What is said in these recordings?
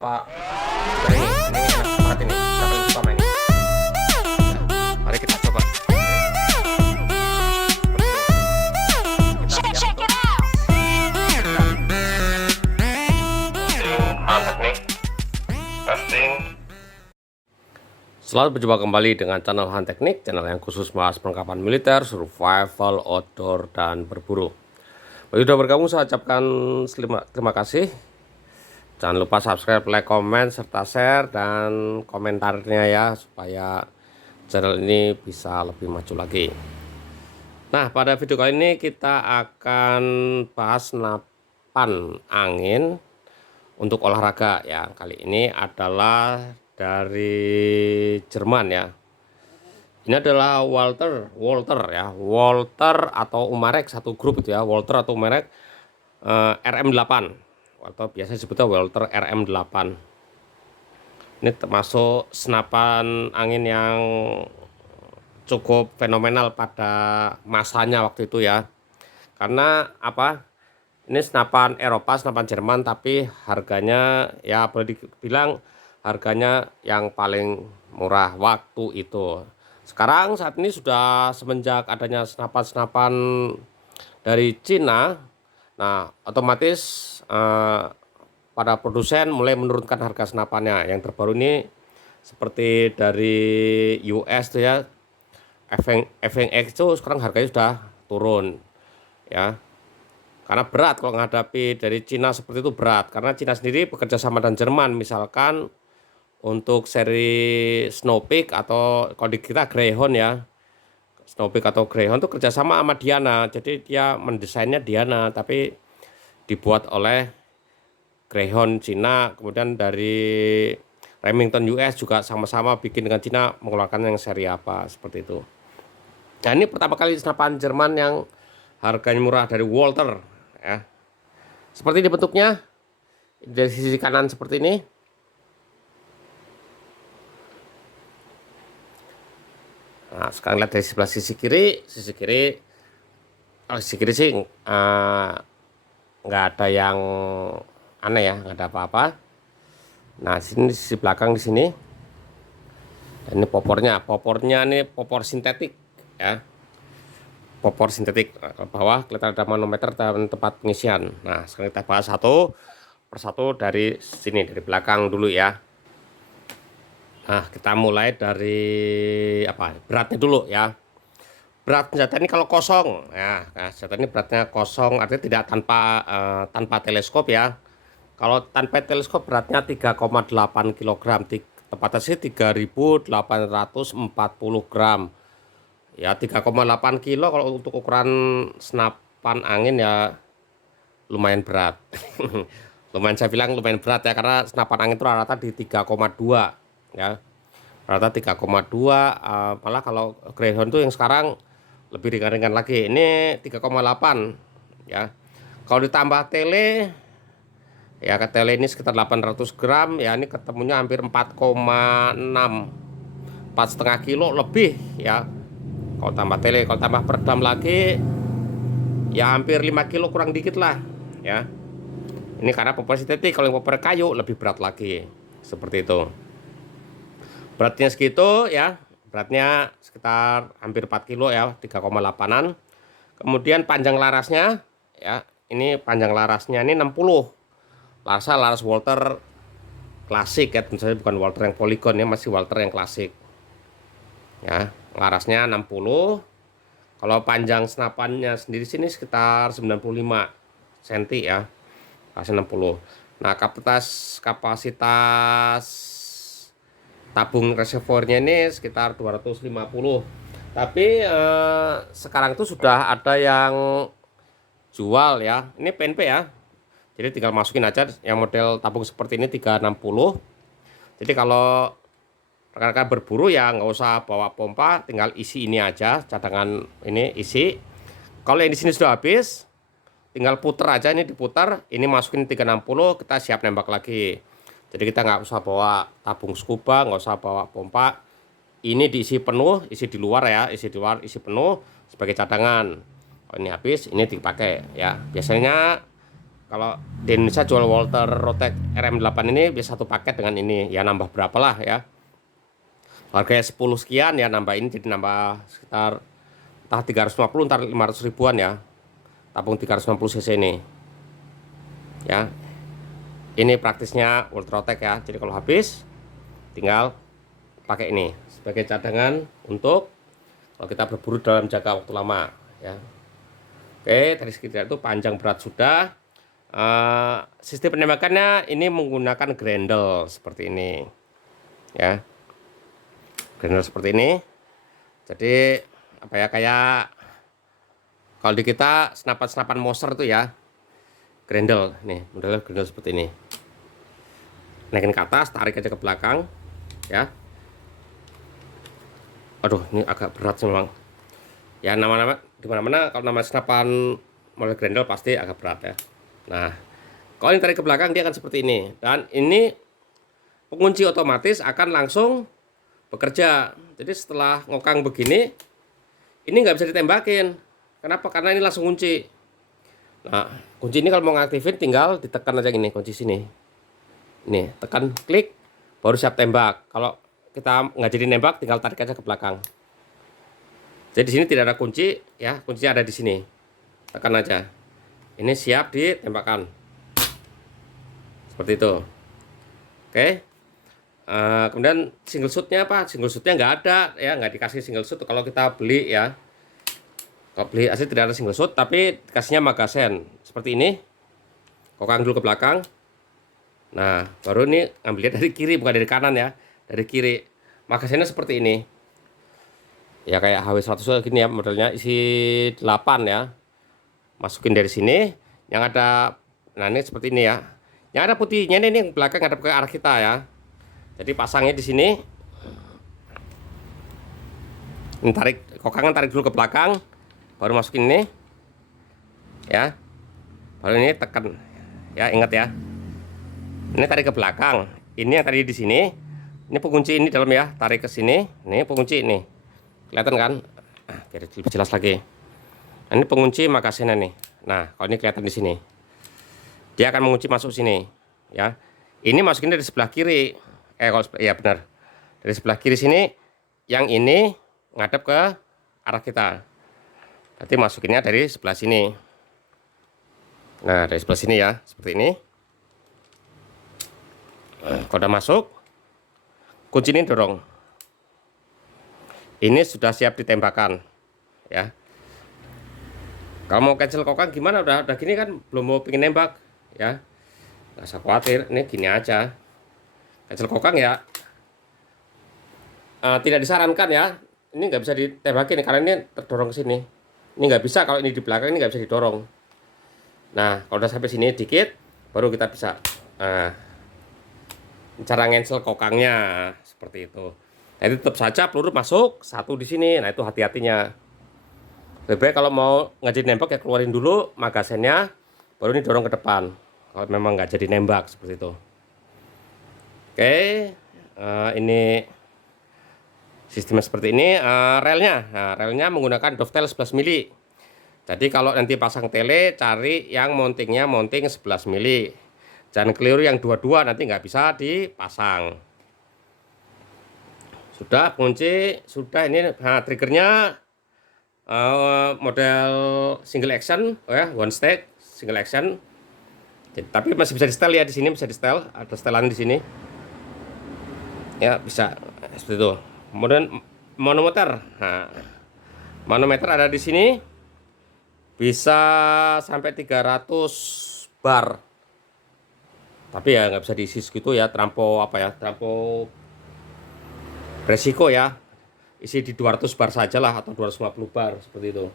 Pak, nah ini enak banget ini, saya paling suka main ini. Mari kita coba. Kita siap untuk mantap nih, testing. Selamat berjumpa kembali dengan channel Han Teknik, channel yang khusus bahas perlengkapan militer, survival, outdoor, dan berburu. Bagi sudah bergabung, saya ucapkan terima kasih. Jangan lupa subscribe, like, komen, serta share dan komentarnya ya, supaya channel ini bisa lebih maju lagi. Nah, pada video kali ini kita akan bahas senapan angin untuk olahraga ya. Kali ini adalah dari Jerman ya. Ini adalah Walther ya, Walther atau Umarek, satu grup itu ya, Walther atau Umarek RM8 atau biasa disebutnya Walther RM8. Ini termasuk senapan angin yang cukup fenomenal pada masanya waktu itu ya. Karena apa? Ini senapan Eropa, senapan Jerman, tapi harganya ya boleh dibilang harganya yang paling murah waktu itu. Sekarang saat ini sudah semenjak adanya senapan-senapan dari Cina, nah otomatis para produsen mulai menurunkan harga senapannya. Yang terbaru ini seperti dari US tuh ya, FNX itu sekarang harganya sudah turun ya, karena berat kalau menghadapi dari Cina seperti itu, berat karena Cina sendiri bekerja sama dengan Jerman. Misalkan untuk seri Snowpeak atau kalau di kita Greyhound ya, Snowpeak atau Greyhound itu kerjasama sama Diana, jadi dia mendesainnya Diana tapi dibuat oleh Greyhound Cina. Kemudian dari Remington US juga sama-sama bikin dengan Cina, mengeluarkan yang seri apa seperti itu. Nah, ini pertama kali senapan Jerman yang harganya murah dari Walther ya. Seperti ini bentuknya, dari sisi kanan seperti ini. Nah, sekarang lihat dari sebelah sisi kiri, sisi kiri sih nggak ada yang aneh ya, nggak ada apa-apa. Nah, sini di sisi belakang di sini, dan ini popornya ini popor sintetik ya, popor sintetik. Nah, ke bawah kelihatan ada manometer dan tempat pengisian. Nah, sekarang kita bahas satu persatu dari sini, dari belakang dulu ya. Nah, kita mulai dari apa, beratnya dulu ya. Berat senjata ini kalau kosong ya, senjata ini beratnya kosong, artinya tidak tanpa teleskop ya. Kalau tanpa teleskop beratnya 3,8 kg, tepatnya sih 3.840 gram ya. 3,8 kilo kalau untuk ukuran senapan angin ya lumayan berat. Lumayan, saya bilang lumayan berat ya, karena senapan angin itu rata-rata di 3,2 ya, rata 3,2. Malah kalau Greyhound itu yang sekarang lebih ringan-ringan lagi, ini 3,8 ya. Kalau ditambah tele ya, ke tele ini sekitar 800 gram ya, ini ketemunya hampir 4,6, 4,5 kilo lebih ya. Kalau tambah tele, kalau tambah peredam lagi ya hampir 5 kilo kurang dikit lah ya. Ini karena popor sintetik, kalau yang popor kayu lebih berat lagi, seperti itu. Beratnya segitu ya, beratnya sekitar hampir 4 kilo ya, 3,8an. Kemudian panjang larasnya ya, ini panjang larasnya ini 60. Laras Walther klasik ya, tentu saja bukan Walther yang polygon ya, masih Walther yang klasik ya. Larasnya 60. Kalau panjang senapannya sendiri sini sekitar 95 cm ya, kasih 60. Nah, kapasitas tabung reservoirnya ini sekitar 250. Tapi sekarang itu sudah ada yang jual ya, ini PNP ya, jadi tinggal masukin aja yang model tabung seperti ini 360. Jadi kalau rekan-rekan berburu ya nggak usah bawa pompa, tinggal isi ini aja, cadangan ini isi. Kalau yang di sini sudah habis, tinggal puter aja, ini diputar, ini masukin 360, kita siap nembak lagi. Jadi kita nggak usah bawa tabung scuba, nggak usah bawa pompa. Ini diisi penuh, isi di luar ya, isi di luar, isi penuh sebagai cadangan. Kalau ini habis, ini dipakai ya. Biasanya kalau di Indonesia jual Walter Rotek RM8 ini bisa satu paket dengan ini, ya nambah berapa lah ya. Harganya 10 sekian ya, nambah ini jadi nambah sekitar entah 350 entar 500 ribuan ya. Tabung 350 cc ini. Ya. Ini praktisnya Ultratech ya. Jadi kalau habis tinggal pakai ini sebagai cadangan untuk kalau kita berburu dalam jangka waktu lama ya. Oke, dari sekitar itu panjang berat sudah. Sistem penembakannya ini menggunakan grendel seperti ini ya, grendel seperti ini. Jadi apa ya, kayak kalau di kita senapan Moser tuh ya, grendel nih, modelnya grendel seperti ini. Naikin ke atas, tarik aja ke belakang ya. Aduh, ini agak berat sih memang ya. Nama-nama di mana-mana kalau nama senapan model grendel pasti agak berat ya. Nah, kalau ini tarik ke belakang dia akan seperti ini, dan ini pengunci otomatis akan langsung bekerja. Jadi setelah ngokang begini, ini nggak bisa ditembakin. Kenapa? Karena ini langsung kunci. Nah, kunci ini kalau mau ngaktifin tinggal ditekan aja gini, kunci sini. Ini, tekan klik, baru siap tembak. Kalau kita nggak jadi nembak, tinggal tarik aja ke belakang. Jadi di sini tidak ada kunci ya, kuncinya ada di sini. Tekan aja. Ini siap ditembakkan. Seperti itu. Oke. Kemudian single shootnya apa? Single shootnya nggak ada ya, nggak dikasih single shoot kalau kita beli ya. Kalau beli asli tidak ada single shoot, tapi dikasihnya magazen seperti ini. Kokang dulu ke belakang. Nah, baru ini ambilnya dari kiri, bukan dari kanan ya, dari kiri. Magazennya seperti ini. Ya kayak HW100 gini ya, modelnya isi 8 ya. Masukin dari sini, yang ada, nah ini seperti ini ya. Yang ada putihnya ini yang belakang ngadep ke arah kita ya. Jadi pasangnya di sini. Ini tarik, kokangan tarik dulu ke belakang, baru masukin ini. Ya. Baru ini tekan. Ya, ingat ya. Ini tarik ke belakang. Ini yang tadi di sini. Ini pengunci ini dalam ya, tarik ke sini. Ini pengunci ini. Kelihatan kan? Biar lebih jelas lagi. Nah, ini pengunci magazinnya nih. Nah, kalau ini kelihatan di sini. Dia akan mengunci masuk sini, ya. Ini masukin dari sebelah kiri. Kalau ya benar. Dari sebelah kiri sini, yang ini ngadep ke arah kita. Nanti masukinnya dari sebelah sini. Nah, dari sebelah sini ya, seperti ini. Kalau udah masuk, kunci ini dorong. Ini sudah siap ditembakkan, ya. Kalau mau cancel kokang gimana? Udah gini kan, belum mau pingin nembak, ya. Nggak usah khawatir, ini gini aja. Cancel kokang ya, tidak disarankan ya. Ini nggak bisa ditembakin karena ini terdorong ke sini. Ini nggak bisa, kalau ini di belakang ini nggak bisa didorong. Nah, kalau udah sampai sini dikit, baru kita bisa. Cara cancel kokangnya seperti itu. Nah, itu tetap saja peluru masuk satu di sini. Nah, itu hati-hatinya. Lebih baik kalau mau nggak jadi nembak ya keluarin dulu magazennya, baru ini dorong ke depan. Kalau memang nggak jadi nembak seperti itu. Oke, ini sistemnya seperti ini. Relnya menggunakan dovetail 11 mili. Jadi kalau nanti pasang tele, cari yang mounting 11 mili. Jangan keliru yang 22, nanti nggak bisa dipasang. Sudah kunci, sudah ini. Nah, triggernya model single action, ya, one stack single action. Jadi, tapi masih bisa di setel ya, di sini bisa di setel, ada setelan di sini. Ya bisa seperti itu. Kemudian manometer. Nah, manometer ada di sini, bisa sampai 300 bar. Tapi ya nggak bisa diisi segitu ya, terlampau apa ya, terlampau resiko ya. Isi di 200 bar saja lah, atau 250 bar seperti itu.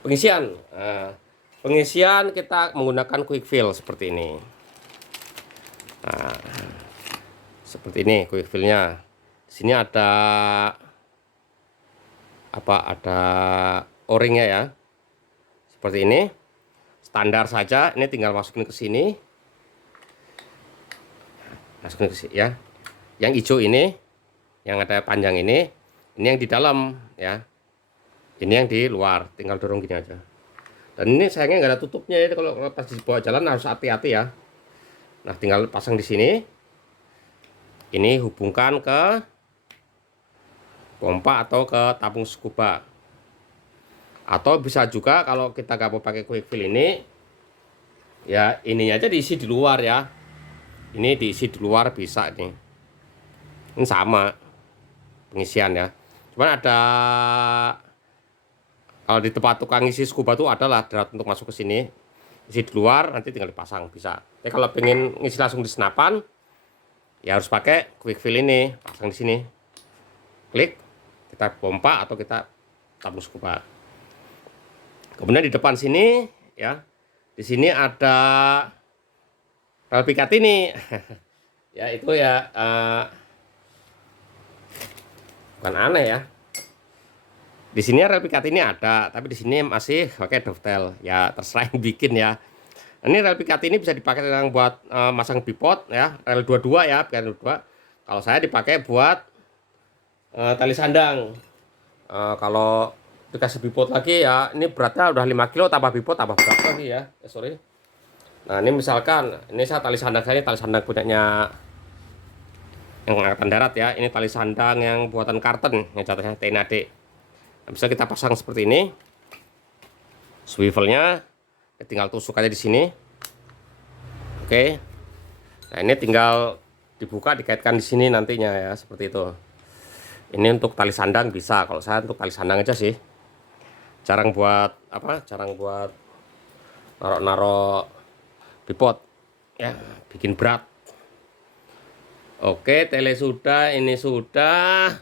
Pengisian. Nah, pengisian kita menggunakan quick fill seperti ini. Nah, seperti ini quick fill-nya. Di sini ada apa? Ada o-ringnya ya. Seperti ini. Standar saja, ini tinggal masukin ke sini. Masukin ke sini ya. Yang hijau ini, yang ada panjang ini yang di dalam ya. Ini yang di luar, tinggal dorong gini aja. Dan ini sayangnya nggak ada tutupnya ya, kalau pas dibawa jalan harus hati-hati ya. Nah, tinggal pasang di sini. Ini hubungkan ke pompa atau ke tabung scuba. Atau bisa juga kalau kita nggak mau pakai quick fill ini, ya ininya aja diisi di luar ya. Ini diisi di luar bisa nih. Ini sama pengisian ya. Cuman ada, kalau di tempat tukang isi scuba tuh adalah drat untuk masuk ke sini. Isi di luar, nanti tinggal dipasang bisa. Tapi kalau pengen ngisi langsung di senapan, ya harus pakai quick fill ini, pasang di sini. Klik, kita pompa atau kita tabung scuba. Kemudian di depan sini ya, di sini ada rel pikat ini. Ya itu ya bukan aneh ya. Di sini rel pikat ini ada, tapi di sini masih pakai dovetail. Ya terserah yang bikin ya. Ini rel pikat ini bisa dipakai yang buat masang bipod ya, rel 22 ya, pikat 22. Kalau saya dipakai buat tali sandang. Kalau dikasih bipod lagi ya, ini beratnya udah 5 kilo, tambah bipod tambah berat lagi ya. Sorry. Nah ini misalkan, ini saya tali sandang, saya ini tali sandang punyanya yang angkatan darat ya. Ini tali sandang yang buatan Karten, yang jatuhnya TNAD. Nah, bisa kita pasang seperti ini. Swivelnya tinggal tusuk aja di sini. Oke. Nah ini tinggal dibuka, dikaitkan di sini nantinya ya, seperti itu. Ini untuk tali sandang bisa. Kalau saya untuk tali sandang aja sih. Jarang buat apa? Jarang buat naro-naro bipod ya, bikin berat. Oke, tele sudah, ini sudah.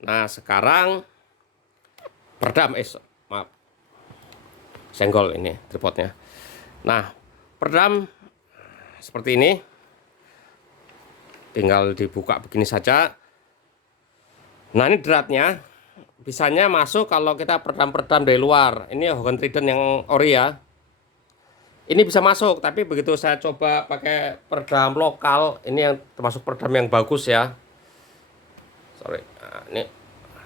Nah, sekarang peredam, maaf, senggol ini tripodnya. Nah, peredam seperti ini. Tinggal dibuka begini saja. Nah, ini dratnya. Bisanya masuk kalau kita peredam-peredam dari luar. Ini Hogan Trident yang ori ya. Ini bisa masuk, tapi begitu saya coba pakai peredam lokal, ini yang termasuk peredam yang bagus ya. Sorry, nah, ini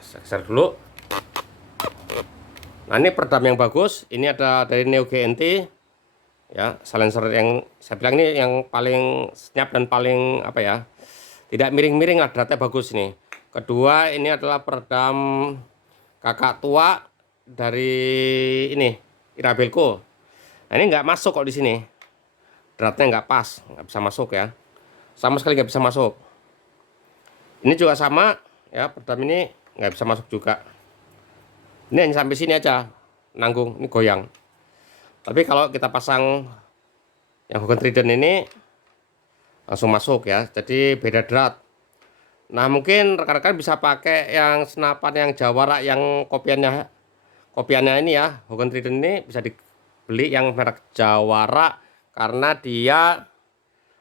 saya geser dulu. Nah ini peredam yang bagus, ini ada dari Neo GNT ya, silencer yang saya bilang ini yang paling senyap dan paling apa ya, tidak miring-miring lah, dratnya bagus nih. Kedua ini adalah peredam kakak tua dari ini Irabelco. Nah ini nggak masuk kok di sini, dratnya nggak pas, nggak bisa masuk ya, sama sekali nggak bisa masuk. Ini juga sama ya, peredam ini nggak bisa masuk juga. Ini hanya sampai sini aja, nanggung, ini goyang. Tapi kalau kita pasang yang Hogan Trident ini langsung masuk ya, jadi beda drat. Nah mungkin rekan-rekan bisa pakai yang senapan yang Jawara yang kopiannya ini ya, Hogan Trident ini bisa dibeli yang merek Jawara, karena dia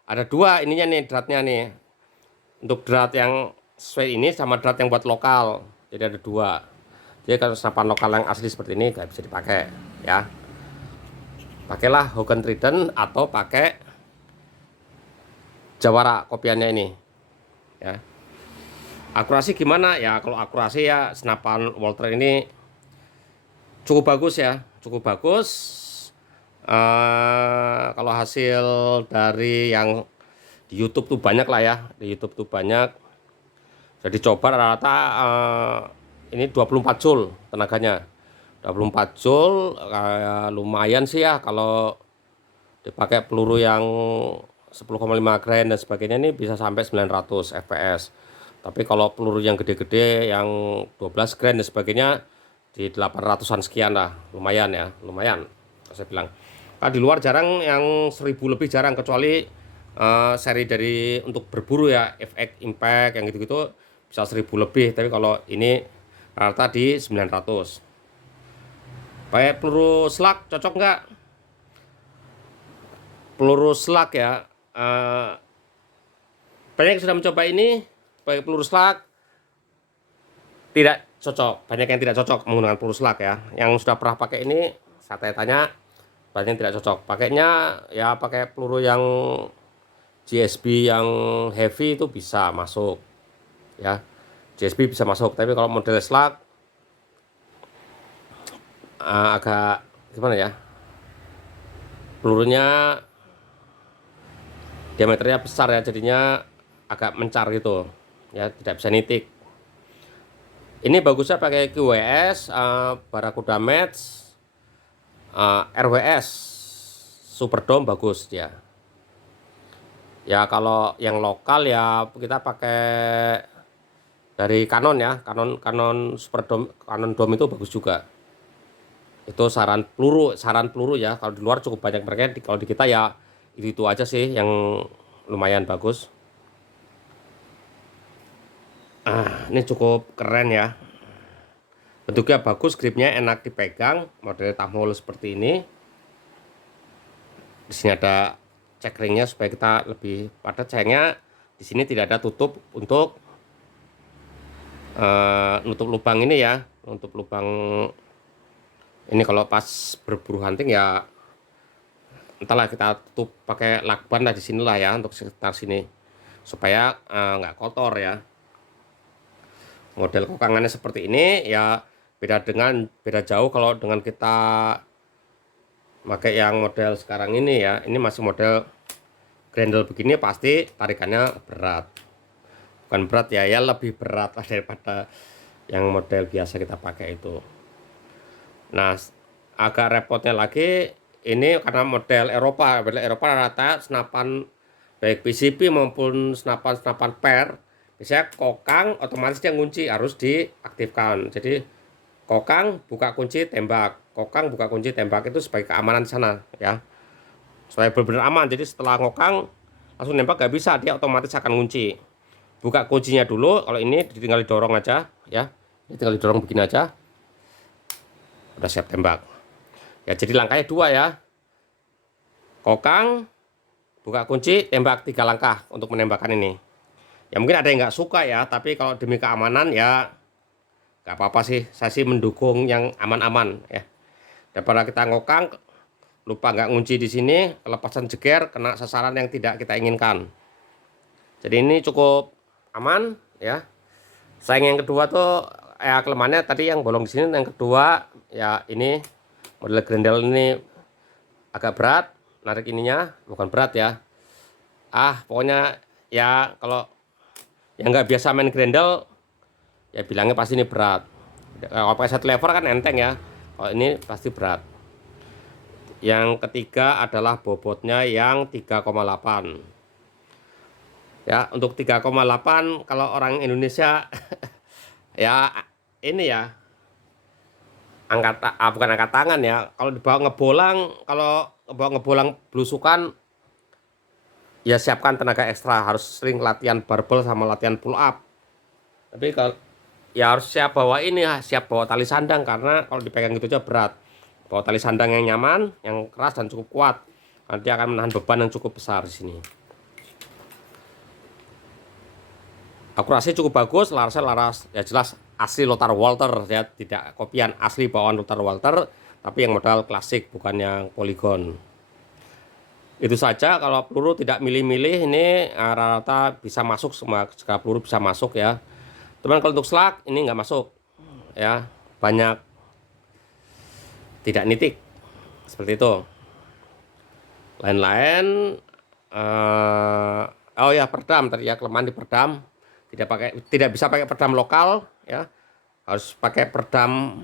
ada dua ininya nih, dratnya nih. Untuk drat yang sesuai ini sama drat yang buat lokal, jadi ada dua. Jadi kalau senapan lokal yang asli seperti ini nggak bisa dipakai ya. Pakailah Hogan Trident atau pakai Jawara kopiannya ini ya. Akurasi gimana ya? Kalau akurasi ya senapan Walther ini cukup bagus ya, cukup bagus. Kalau hasil dari yang di YouTube tuh banyak lah ya, di YouTube tuh banyak. Jadi coba rata-rata ini 24 joule tenaganya. 24 joule lumayan sih ya, kalau dipakai peluru yang 10,5 grain dan sebagainya ini bisa sampai 900 fps. Tapi kalau peluru yang gede-gede yang 12 grain dan sebagainya di 800-an sekian lah, lumayan ya, lumayan saya bilang. Nah, di luar jarang yang 1000 lebih, jarang, kecuali seri dari untuk berburu ya, FX Impact yang gitu-gitu bisa 1000 lebih, tapi kalau ini rata di 900. Pakai peluru slug cocok nggak? Peluru slug ya, banyak yang sudah mencoba ini pakai peluru slug, tidak cocok. Banyak yang tidak cocok menggunakan peluru slug ya. Yang sudah pernah pakai ini saya tanya, banyak yang tidak cocok. Pakainya ya pakai peluru yang GSB yang heavy itu bisa masuk ya, GSB bisa masuk. Tapi kalau model slug agak gimana ya, pelurunya diameternya besar ya, jadinya agak mencar gitu ya, tidak bisa nitik. Ini bagusnya pakai QWS, Barakuda Match, RWS Superdome bagus ya. Ya kalau yang lokal ya kita pakai dari Canon ya, Canon Superdome, Canon Dome itu bagus juga. Itu saran peluru ya. Kalau di luar cukup banyak mereka, kalau di kita ya itu aja sih yang lumayan bagus. Ini cukup keren ya. Bentuknya bagus, gripnya enak dipegang, model tamhole seperti ini. Di sini ada check ringnya supaya kita lebih padat. Sayangnya di sini tidak ada tutup untuk nutup lubang ini ya, nutup lubang ini kalau pas berburu hunting ya. Entahlah, kita tutup pakai lakban lah di sinilah ya, untuk sekitar sini supaya nggak kotor ya. Model kokangannya seperti ini ya, beda jauh kalau dengan kita pakai yang model sekarang ini ya. Ini masih model grendel begini, pasti tarikannya berat. Bukan berat ya, ya lebih berat lah daripada yang model biasa kita pakai itu. Nah, agak repotnya lagi ini karena model Eropa rata senapan baik PCP maupun senapan per, biasanya kokang otomatis yang kunci harus diaktifkan. Jadi kokang buka kunci tembak, kokang buka kunci tembak, itu sebagai keamanan di sana ya, supaya benar-benar aman. Jadi setelah ngokang langsung nembak gak bisa, dia otomatis akan kunci. Buka kuncinya dulu, kalau ini tinggal didorong aja ya, ini tinggal didorong begini aja, udah siap tembak ya. Jadi langkahnya dua ya, kokang, buka kunci, tembak, 3 langkah untuk menembakkan ini. Ya mungkin ada yang nggak suka ya, tapi kalau demi keamanan ya nggak apa-apa sih. Saya sih mendukung yang aman-aman ya, daripada kita ngokang lupa nggak ngunci di sini, kelepasan jeger, kena sasaran yang tidak kita inginkan. Jadi ini cukup aman ya. Sayang yang kedua tuh ya, kelemahannya tadi yang bolong di sini. Yang kedua ya, ini model grendel ini agak berat, narik ininya bukan berat ya. Pokoknya ya kalau yang nggak biasa main grendel ya bilangnya pasti ini berat. Kalau pakai satu lever kan enteng ya, kalau ini pasti berat. Yang ketiga adalah bobotnya yang 3,8 ya. Untuk 3,8 kalau orang Indonesia ya ini ya, bukan angkat tangan ya. Kalau dibawa ngebolang, kalau bawa ngebolang belusukan ya siapkan tenaga ekstra, harus sering latihan barbel sama latihan pull up. Tapi kalau ya harus siap bawa ini ya, siap bawa tali sandang, karena kalau dipegang gitu aja berat. Bawa tali sandang yang nyaman, yang keras dan cukup kuat, nanti akan menahan beban yang cukup besar di sini. Akurasi cukup bagus, larasnya laras ya jelas asli Lothar Walther ya, tidak kopian, asli bawaan Lothar Walther, tapi yang modal klasik, bukan yang poligon. Itu saja. Kalau peluru tidak milih-milih, ini rata-rata bisa masuk, semua peluru bisa masuk ya. Cuman kalau untuk slug ini nggak masuk ya, banyak tidak nitik seperti itu. Lain-lain oh ya, perdam tadi ya, kelemahan di perdam, tidak bisa pakai perdam lokal ya, harus pakai perdam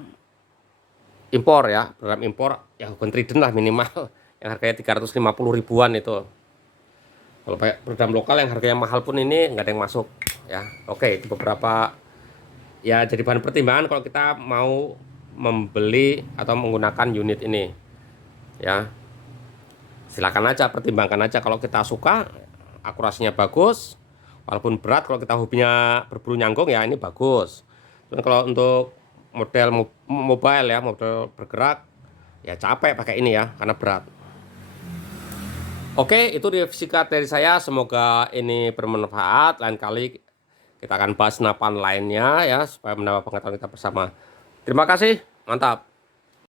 impor ya. Perdam impor ya Hogan Trident lah minimal, yang harganya 350 ribuan itu. Kalau pakai perdam lokal yang harganya mahal pun ini nggak ada yang masuk ya. Oke, itu beberapa ya jadi bahan pertimbangan kalau kita mau membeli atau menggunakan unit ini ya. Silakan aja, pertimbangkan aja. Kalau kita suka, akurasinya bagus, walaupun berat. Kalau kita hobinya berburu nyanggung ya ini bagus. Dan kalau untuk model mobile ya, model bergerak ya capek pakai ini ya, karena berat. Oke, itu review singkat dari saya, semoga ini bermanfaat. Lain kali kita akan bahas senapan lainnya ya, supaya menambah pengetahuan kita bersama. Terima kasih, mantap.